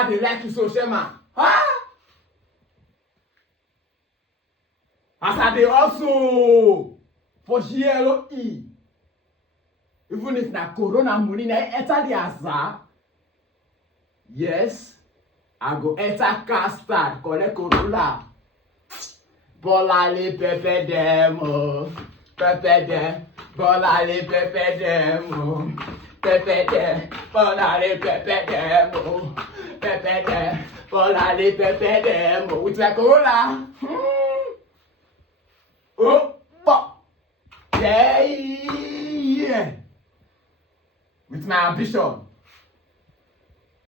Papa dey like you so shema. As I dey hustle for GLOE, even if na corona money na enter the asa, yes, I go enter custard collect corolla. Bolale pepe dem o, pepe dem, bolale pepe dem o, pepe dem, bolale pepe dem o, pepe dem, bolale pepe dem o. With my corolla. Oh, pop. Yeah. With my ambition.